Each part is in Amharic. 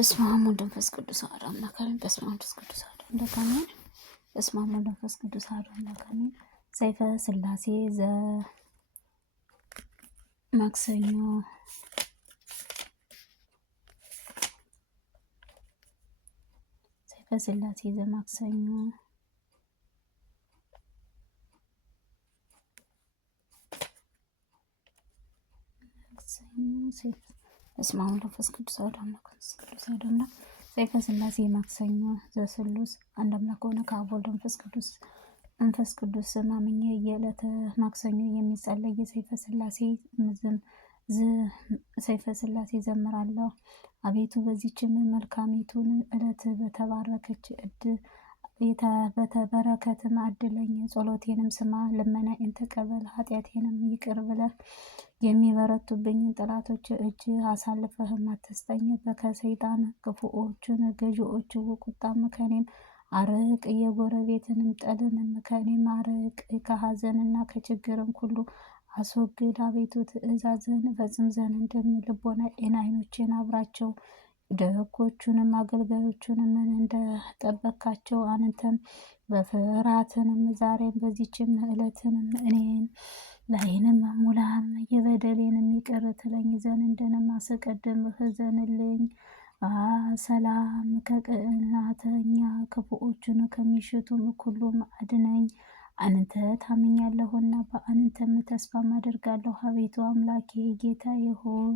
በስመ አብ ወወልድ ወመንፈስ ቅዱስ አሐዱ አምላክ አሜን። በስመ አብ ወመንፈስ ቅዱስ አሐዱ አምላክ አሜን። በስመ አብ ወወልድ ወመንፈስ ቅዱስ አሐዱ አምላክ አሜን። ሰይፈ ሥላሴ ማክሰኞ ሰይፈ ሥላሴ ማክሰኞ በስመ አብ ወወልድ ወመንፈስ ቅዱስ አሐዱ አምላክ ሰይፈ ሥላሴ ማክሰኞ ዘስሉስ አንድ አምላክ ሆነ ከአብ ወልድ መንፈስ ቅዱስ ስም አምኜ የዕለተ ማክሰኞ የሚጸለይ ሰይፈ ሥላሴ ዘምራለሁ። አቤቱ በዚችም መልካሚቱን ዕለት በተባረከች በተበረከትም አድለኝ። ጸሎቴንም ስማ፣ ልመናዬን ተቀበል። ኃጢአቴንም ይቅር ብለህ የሚበረቱብኝን ጠላቶች እጅ አሳልፈህም አትስጠኝ። ከሰይጣን ክፉዎቹን ገዢዎች ቁጣም ከኔም አርቅ። የጎረቤትንም ጠልንም ከኔም አርቅ። ከሐዘንና ከችግርም ሁሉ አስወግድ። አቤቱ ትእዛዝህን እፈጽም ዘንድ ልቦናዬን ዓይኖቼን አብራቸው። ደጎቹንም አገልጋዮቹንም እንደጠበቅካቸው አንተም በፍርሃትንም ዛሬም በዚችም ዕለትንም እኔን ላይንም ሙላም። የበደሌንም ይቅር ትለኝ ዘንድንም አስቀድመህ እዘንልኝ። ሰላም ከቅናተኛ ክፉዎቹን ከሚሽቱም ሁሉም አድነኝ። አንተ ታምኛለሁና በአንተም ተስፋ አደርጋለሁ። አቤቱ አምላኬ ጌታዬ ሆይ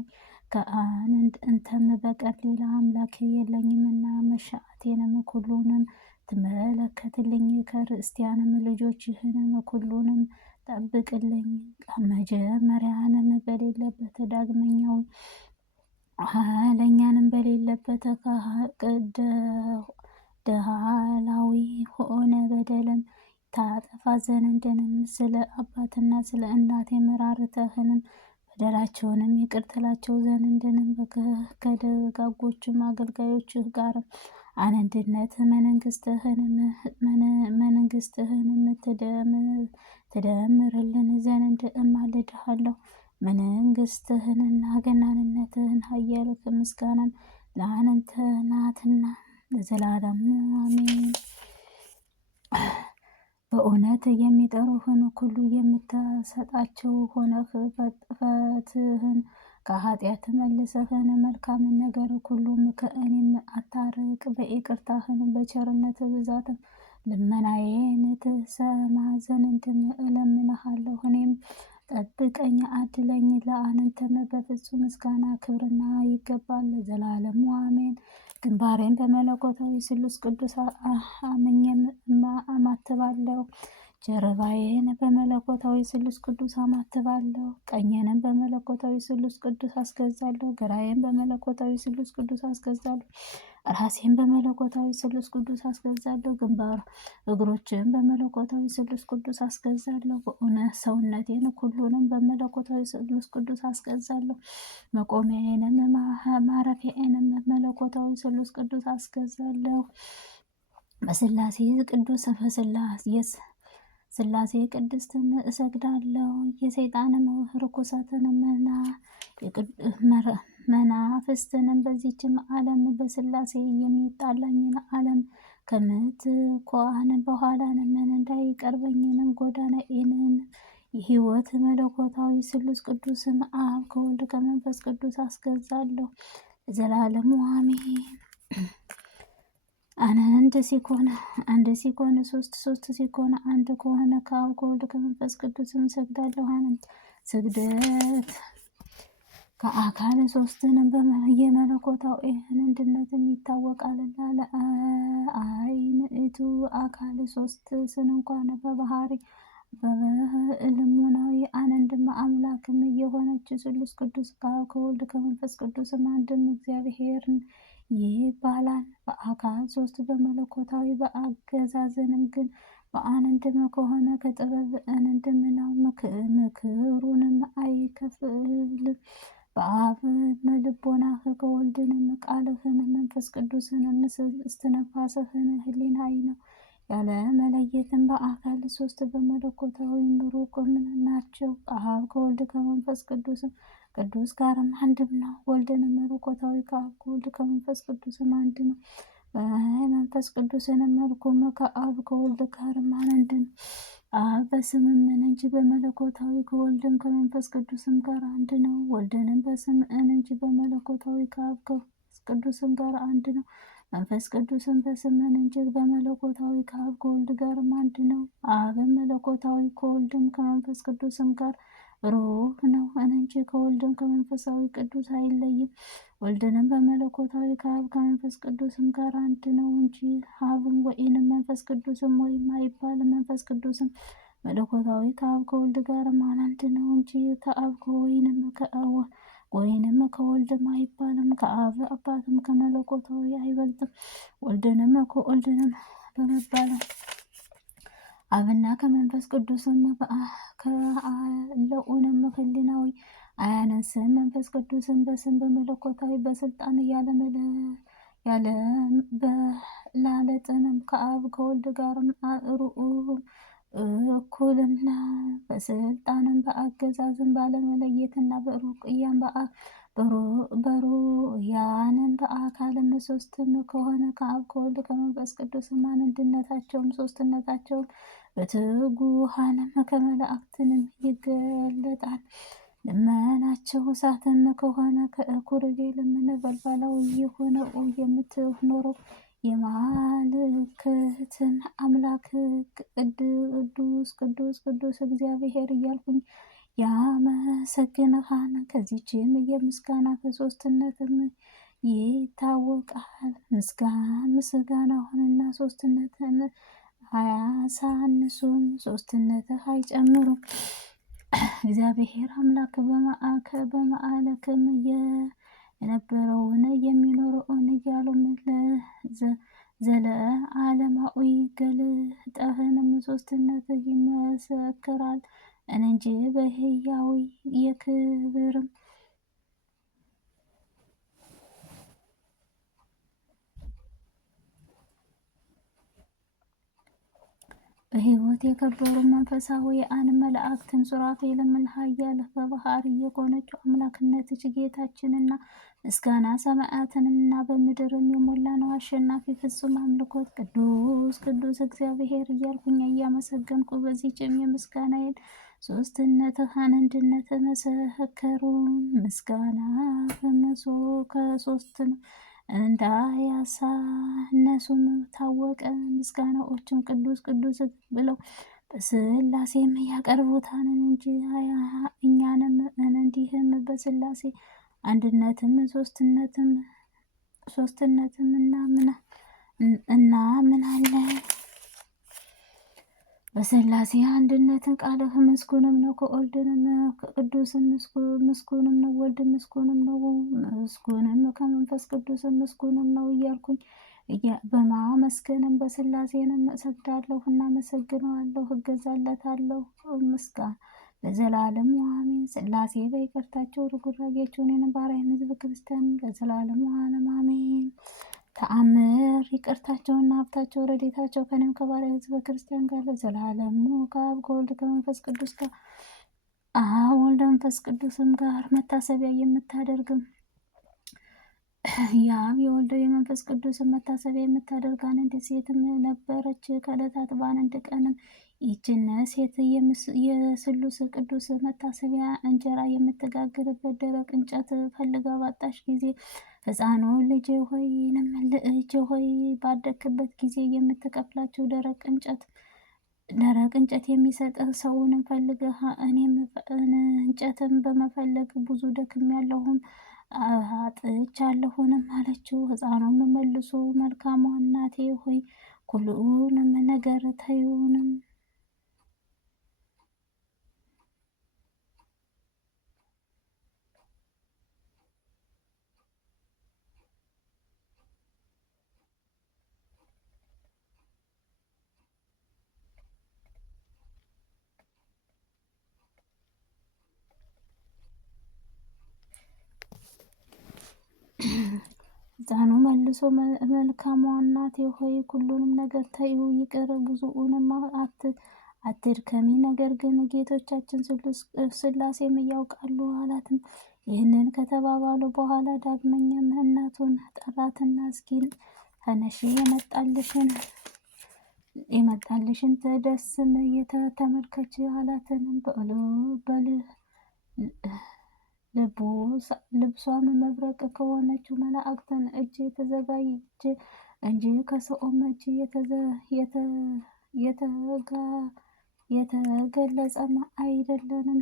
ከአንተም በቀር ሌላ አምላክ የለኝምና መሻቴንም ሁሉንም ትመለከትልኝ። ከክርስቲያንም ልጆችህንም ሁሉንም ጠብቅልኝ። መጀመሪያንም በሌለበት ዳግመኛው ኋለኛንም በሌለበት ደሃላዊ ሆነ በደልን ታጠፋ ዘንድንም ስለ አባትና ስለ እናቴ መራርተህንም በደላቸውንም ይቅር ትላቸው ዘንድንም ከደጋጎችም አገልጋዮችህ ጋር አንድነት መንግስትህንም ትደምርልን ዘንድ እማልድሃለሁ። መንግስትህንና ገናንነትህን ኃያል ምስጋናም ለአንተ ናትና ለዘላለሙ አሜን። በእውነት የሚጠሩህን ሁሉ የምትሰጣቸው ሆነህ ፈትህን ከኃጢአት መልሰህን መልካምን ነገር ሁሉም ከእኔም አታርቅ። በይቅርታህን በቸርነት ብዛትም ልመናዬን ትሰማ ዘንድ እለምንሃለሁ። እኔም ጠብቀኝ አድለኝ። ለአንተም በፍጹም ምስጋና ክብርና ይገባል ለዘላለሙ አሜን። ግንባሬን በመለኮታዊ ስሉስ ቅዱስ አምኜም አማትባለሁ። ጀርባዬን በመለኮታዊ ስሉስ ቅዱስ አማትባለሁ። ቀኜንም በመለኮታዊ ስሉስ ቅዱስ አስገዛለሁ። ግራዬን በመለኮታዊ ስሉስ ቅዱስ አስገዛለሁ። ራሴን በመለኮታዊ ስሉስ ቅዱስ አስገዛለሁ። ግንባር እግሮችን በመለኮታዊ ስሉስ ቅዱስ አስገዛለሁ። በእውነት ሰውነቴን ሁሉንም በመለኮታዊ ስሉስ ቅዱስ አስገዛለሁ። መቆሚያዬንም ማረፊያዬንም መለኮታዊ ስሉስ ቅዱስ አስገዛለሁ። በሥላሴ ቅዱስ ሥላሴ ቅድስትን እሰግዳለሁ። የሰይጣንም ርኩሰትንም መናፍስትንም በዚችም ዓለም በሥላሴ የሚጣላኝን ዓለም ከምትኳን በኋላንም እንዳይቀርበኝንም ጎዳናዬንን የሕይወት መለኮታዊ ስሉስ ቅዱስም አብ ከወልድ ከመንፈስ ቅዱስ አስገዛለሁ ዘላለሙ አሜን። አንድ ሲኮን ሶስት ሲኮን አንድ ከሆነ ከአብ ከወልድ ከመንፈስ ቅዱስም ሰግዳለሁ። ስግደት ከአካል ሶስትንም የመለኮታዊ አንድነትም ይታወቃልና ለአይንእቱ አካል ሶስት ስን እንኳን በባህሪ በልሙናዊ አንድም አምላክም የሆነች ስሉስ ቅዱስ ከአብ ከወልድ ከመንፈስ ቅዱስም አንድም እግዚአብሔርን ይባላል። በአካል ሶስት በመለኮታዊ በአገዛዝንም ግን በአንድም ከሆነ ከጥበብ አንድም ነው። ምክሩንም አይከፍልም። በአብ ልቦናህ ከወልድንም ቃልህን መንፈስ ቅዱስንም እስትንፋስህን ህሊናይ ነው ያለ መለየትም በአካል ሶስት በመለኮታዊ ሩቅም ናቸው። ከአብ ከወልድ ከመንፈስ ቅዱስም ቅዱስ ጋርም አንድም ነው። ወልድን መለኮታዊ ከአብ ከወልድ ከመንፈስ ቅዱስም አንድ ነው። መንፈስ ቅዱስን መልኩም ከአብ ከወልድ ጋርም አንድ ነው። አብ በስምምን እንጂ በመለኮታዊ ከወልድም ከመንፈስ ቅዱስም ጋር አንድ ነው። ወልድንም በስምዕን እንጂ በመለኮታዊ ከአብ ከመንፈስ ቅዱስም ጋር አንድ ነው። መንፈስ ቅዱስን በስምዕን እንጂ በመለኮታዊ ከአብ ከወልድ ጋርም አንድ ነው። አብም መለኮታዊ ከወልድም ከመንፈስ ቅዱስም ጋር ሩህ ነው እንጂ ከወልድም ከመንፈሳዊ ቅዱስ አይለይም። ወልድንም በመለኮታዊ ከአብ ከመንፈስ ቅዱስም ጋር አንድ ነው እንጂ አብም ወይንም መንፈስ ቅዱስም ወይም አይባልም። መንፈስ ቅዱስም መለኮታዊ ከአብ ከወልድ ጋር አንድ ነው እንጂ ከአብ ወይንም ከወልድም አይባልም። ከአብ አባትም ከመለኮታዊ አይበልጥም። ወልድንም ከወልድንም በመባለው አብና ከመንፈስ ቅዱስም ከለኡንም ህሊናዊ አያነስም። መንፈስ ቅዱስን በስም በመለኮታዊ በስልጣን ላለጥንም ከአብ ከወልድ ጋርም እኩልም ነው። በስልጣንም በአገዛዝም ባለመለየትና በሩቅያም በሩያንም በአካልም ሶስትም ከሆነ ከአብ ከወልድ ከመንፈስ ቅዱስም አንድነታቸውም ሶስትነታቸውም በትጉሃንም ከመላእክትንም ይገለጣል። ልመናቸው እሳትም ከሆነ ከኩርቤልም ነበልባላዊ የሆነው የምትኖረው የማልክትን አምላክ ቅዱስ ቅዱስ ቅዱስ እግዚአብሔር እያልኩኝ ያመሰግንሃን። ከዚችም የምስጋና ከሶስትነትም ይታወቃል። ምስጋናውንና ሶስትነትን አያሳንሱም፣ ሶስትነትህ አይጨምሩም። እግዚአብሔር አምላክ በማዕለክም የነበረውን የሚኖረውን እያሉም ዘለዓለማዊ ገልጠህንም ሶስትነትህ ይመሰክራል እንጂ በህያዊ የክብርም በሕይወት የከበሩ መንፈሳውያን መላእክትን ሱራፌልም ኃያልህ በባህሪ የሆነችው አምላክነትሽ ጌታችንና ምስጋና ሰማያትንና በምድርም የሞላ ነው። አሸናፊ ፍጹም አምልኮት ቅዱስ ቅዱስ እግዚአብሔር እያልኩኝ እያመሰገንኩ በዚህችም የምስጋናዬን ሶስትነትህ አንድነት መሰከሩ። ምስጋና ከሶስት ነው እንዳያሳነሱም ታወቀ። ምስጋናዎችም ቅዱስ ቅዱስ ብለው በስላሴም ያቀርቡታንን እንጂ እኛንም እንዲህም በስላሴ አንድነትም ሶስትነትም እናምናለን። በስላሴ አንድነትን ቃልህ ምስጉንም ነው። ከወልድንም ከቅዱስም ምስጉንም ነው። ወልድ ምስጉንም ነው። ምስጉንም ከመንፈስ ቅዱስም ምስጉንም ነው እያልኩኝ በማመስገንም በስላሴንም እሰግዳለሁ፣ እናመሰግነዋለሁ፣ እገዛለታለሁ። ምስጋና ለዘላለሙ አሜን። ስላሴ በይቅርታቸው ርጉራጌያቸውን የነባራይን ሕዝበ ክርስቲያን ለዘላለሙ አሜን። ተአምር ይቅርታቸውና ሀብታቸው ረድኤታቸው ከኔም ከባሪያ ሕዝበ ክርስቲያን ጋር ለዘላለሙ ከአብ ከወልድ ከመንፈስ ቅዱስ ጋር ወልድ መንፈስ ቅዱስም ጋር መታሰቢያ የምታደርግም ያም የወልድ የመንፈስ ቅዱስን መታሰቢያ የምታደርግ አንዲት ሴትም ነበረች። ከዕለታት በአንድ ቀንም ይህችን ሴት የስሉስ ቅዱስ መታሰቢያ እንጀራ የምትጋግርበት ደረቅ እንጨት ፈልጋ ባጣሽ ጊዜ ሕፃኑ ልጄ ሆይ ባደክበት ጊዜ የምትከፍላቸው ደረቅ እንጨት የሚሰጥህ ሰውንም ፈልገህ እኔም እንጨትም በመፈለግ ብዙ ደክሜያለሁም አጥቻለሁንም አለችው። ሕፃኑም መልሶ መልካሟ እናቴ ሆይ ሁሉንም ነገር ተይውንም ሕፃኑ መልሶ መልካሟ እናቴ ሆይ ሁሉንም ነገር ተይው፣ ይቅር ብዙውንም አትድከሚ፣ ነገር ግን ጌቶቻችን ስላሴም ያውቃሉ አላትም። ይህንን ከተባባሉ በኋላ ዳግመኛም እናቱን ጠራትና እስኪ ተነሺ የመጣልሽን ደስም ተመልከች አላትንም ልብሷም መብረቅ ከሆነችው መላእክትን እጅ የተዘጋጀ እንጂ ከሰውም እጅ የተገለጸም አይደለንም።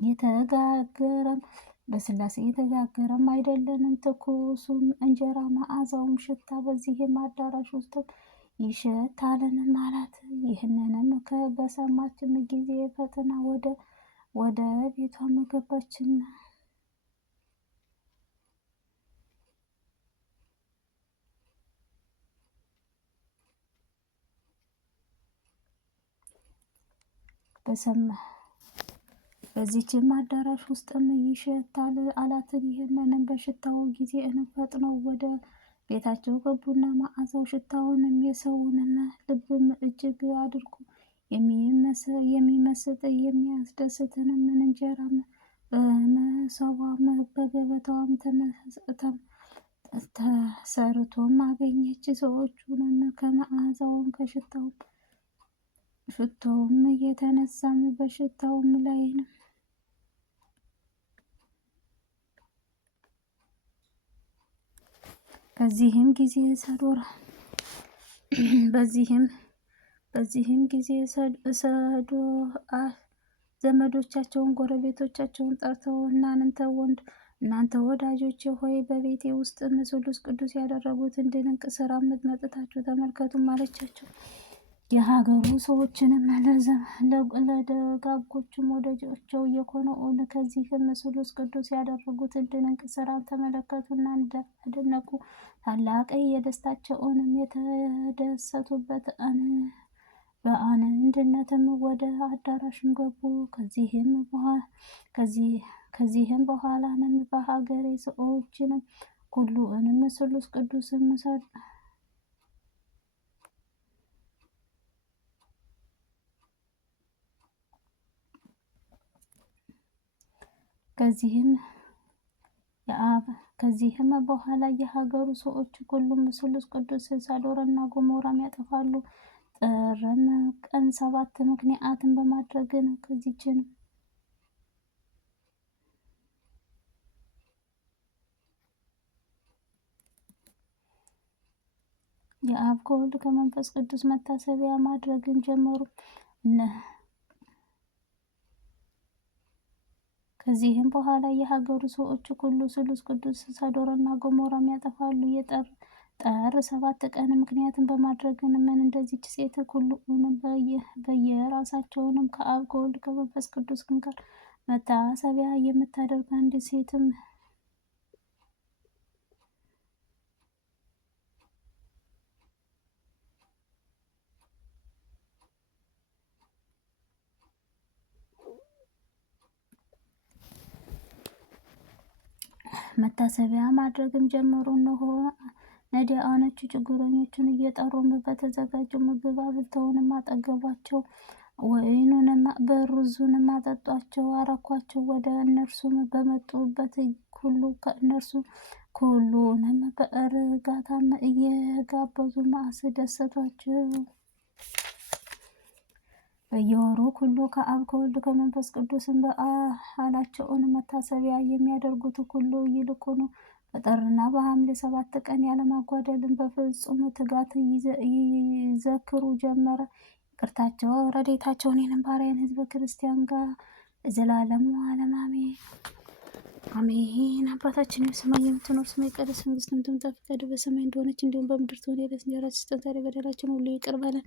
የተጋገረም በስላሴ የተጋገረም አይደለንም። ትኩሱም እንጀራ መዓዛውም ሽታ በዚህም አዳራሽ ውስጥ ይሸታልንም አላት። ይህንንም በሰማችም ጊዜ ፈጥና ወደ ቤቷም ገባችና በዚችም አዳራሽ ውስጥም ይሸታል አላትን። ይህንንም በሽታው ጊዜ ፈጥነው ወደ ቤታቸው ገቡና መዓዛው ሽታውንም የሰውንም ልብም እጅግ አድርጎ የሚመስጥ የሚያስደስትንም እንጀራም በመሶቧም በገበታዋም ተሰርቶም አገኘች። ሰዎቹንም ከመዓዛውም ሽታውም የተነሳም በሽታውም ላይ ነው። በዚህም ጊዜ ዘመዶቻቸውን ጎረቤቶቻቸውን ጠርተው እናንተ ወዳጆቼ ሆይ በቤቴ ውስጥ ስሉስ ቅዱስ ያደረጉትን ድንቅ ስራ መጥታችሁ ተመልከቱም አለቻቸው። የሀገሩ ሰዎችንም ለደጋጎቹም ወዳጆቻቸው የሆነውን ከዚህም ስሉስ ቅዱስ ያደረጉትን ድንቅ ስራ ተመለከቱና እንዳደነቁ ታላቅ የደስታቸውንም የተደሰቱበት በአንድነትም ወደ አዳራሽም ገቡ። ከዚህም በኋላንም በሀገሬ ሰዎችንም ሁሉንም ስሉስ ቅዱስም ከዚህም በኋላ የሀገሩ ሰዎች ሁሉም ስሉስ ቅዱስ ሰዶርና ገሞራን ያጠፋሉ። ጥርም ቀን 7 ምክንያትን በማድረግ ነው። ከዚችን የአብ ከወልድ ከመንፈስ ቅዱስ መታሰቢያ ማድረግን ጀመሩ። ከዚህም በኋላ የሀገሩ ሰዎች ሁሉ ስሉስ ቅዱስ ሰዶርና ገሞራን ያጠፋሉ። ጥር 7 ቀን ምክንያትን በማድረግ ምን እንደዚች ሴት ሁሉንም በየራሳቸውንም ከአብ ከወልድ ከመንፈስ ቅዱስ ጋር መታሰቢያ የምታደርግ አንድ ሴትም መታሰቢያ ማድረግም ጀመሩ። እነሆ ነዳያኖቹ ችግረኞችን እየጠሩም በተዘጋጀው ምግብ አብልተውንም አጠገቧቸው፣ ወይኑንም በሩዙንም አጠጧቸው፣ አረኳቸው። ወደ እነርሱም በመጡበት ሁሉ ከእነርሱ ሁሉንም በእርጋታም እየጋበዙ አስደሰቷቸው። በየወሩ ሁሉ ከአብ ከወልድ ከመንፈስ ቅዱስም በዓላቸውን መታሰቢያ የሚያደርጉት ሁሉ ይልቁኑ በጥርና በሐምሌ 7 ቀን ያለማጓደልን በፍጹም ትጋት ይዘክሩ ጀመረ። ይቅርታቸው ረድኤታቸውን እኔንም ባሪያህን ሕዝበ ክርስቲያን ጋር ለዘላለሙ ዓለም አሜን አሜን። አባታችን በሰማይ የምትኖር ስምህ ይቀደስ፣ መንግስትህ ትምጣ፣ ፈቃድህ በሰማይ እንደሆነች እንዲሁም በምድር ትሁን። የዕለት እንጀራችንን ስጠን ዛሬ፣ በደላችንን ሁሉ ይቅር በለን